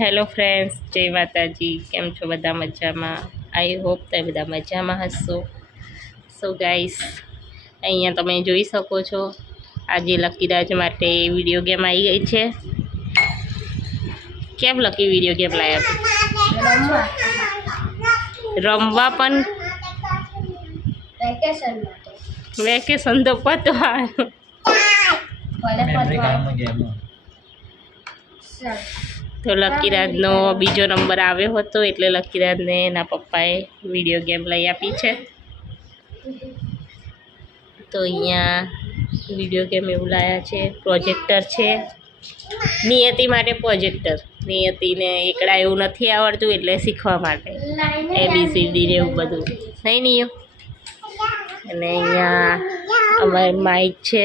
Hello friends જય માતાજી કેમ છો બધા મજામાં? આઈ હોપ તમે બધા મજામાં હશો. સો ગાઈસ અહીંયા તમે જોઈ શકો છો આજે લકીરાજ માટે વીડિયો ગેમ આવી ગઈ છે. કેમ લકી વીડિયો ગેમ લાવ્યા છે રમવા પણ. વેકેશન તો પતવા ભલે મેમરી પતવા કાર્ડમાં ગેમ તો લકીરાજનો બીજો નંબર આવ્યો હતો એટલે લકીરાજને એના પપ્પાએ વીડિયો ગેમ લઈ આપી છે. તો અહીંયા વીડિયો ગેમ એવું લાયા છે. પ્રોજેક્ટર છે. નિયતિ માટે પ્રોજેક્ટર નિયતિને એકડા એવું નથી આવડતું એટલે શીખવા માટે. એબીસીડી ને એવું બધું. નહીં નિયો અને અહીંયા અમારે માઇક છે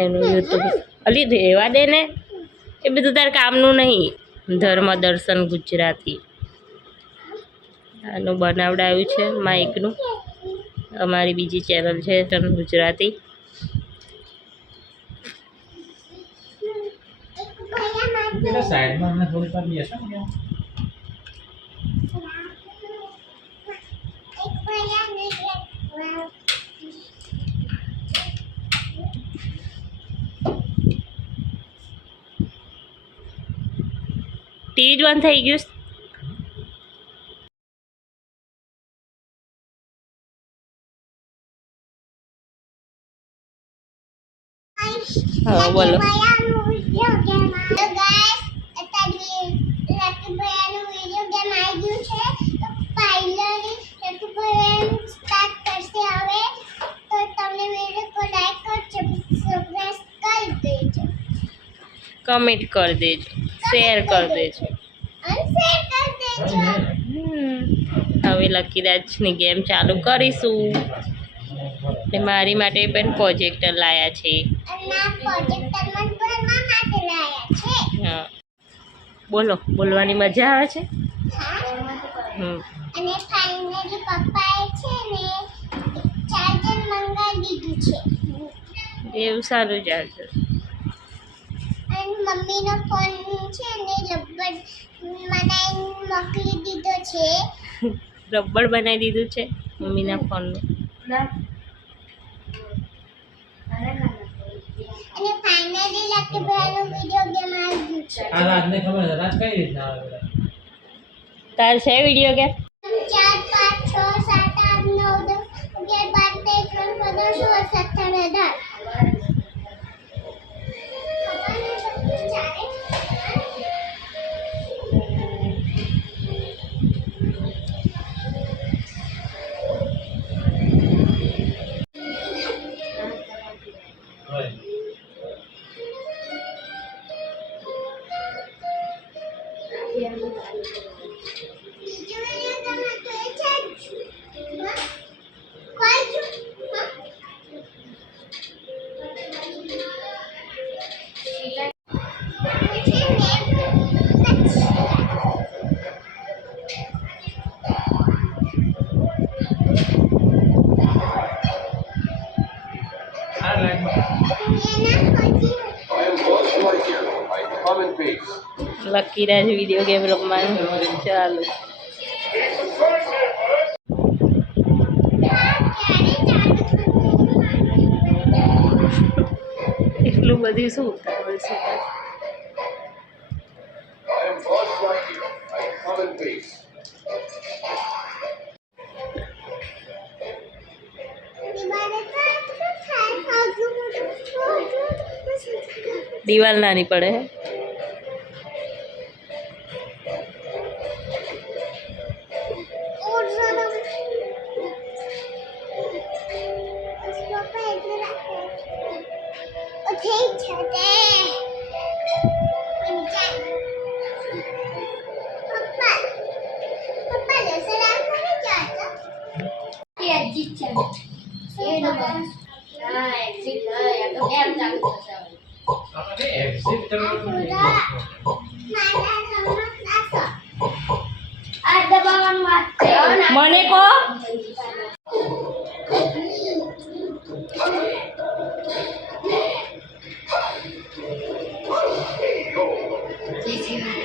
એનું યુટ્યુબ અલી રહેવા દે ને એ બધું તારે કામનું નહીં. ધર્મ દર્શન ગુજરાતી. આનું બનાવડાવ્યું છે માઇકનું અમારી બીજી ચેનલ છે ટન ગુજરાતી. સાઈડમાં અમને થોડીક વાર બેસો ને કેમ? ટીવી જ બંધ થઈ ગયું. છે? હા બોલો. કમેન્ટ કરી દેજો. શેર કરી દેજો. હવે લકીરાજની ગેમ ચાલુ કરીશું. ને મારી માટે પણ પ્રોજેક્ટર લાયા છે. હા. બોલો બોલવાની મજા આવે છે? હમ. અને ફાઇનલી પપ્પાએ છે. ને ચાર્જર મંગાવી દીધું છે. એવું સારું અને મમ્મીનો ફોન છે ને રબડ બનાવીને મોકલી દીધો છે. રબડ બનાવી દીધું છે મમ્મીના ફોનનું અને ફાઇનલી લકી ભાઈનો વિડિયો ગેમ આવી છે. આ ખબર છે રાજ કઈ રીતે આવે તાર છે વિડિયો ગેમ 4 5 6 7 8 9 10 11 12 13 14 16 17对。લકીરાજ વીડિયો ગેમ રમવાનું. ચાલુ. એટલું બધું શું ઉતાવળ છે? I am Buzz teacher there. Mình chạy. Papa. Papa giờ sẽ đang có hết trời đó. Yeah, teacher. Yeah, đúng rồi. Này, xin ơi, tụi em chẳng sợ sợ. Nó cái em xếp trong cái đó. Mà đã sợ, đã sợ. Ada bawang mati. Mana kau? here.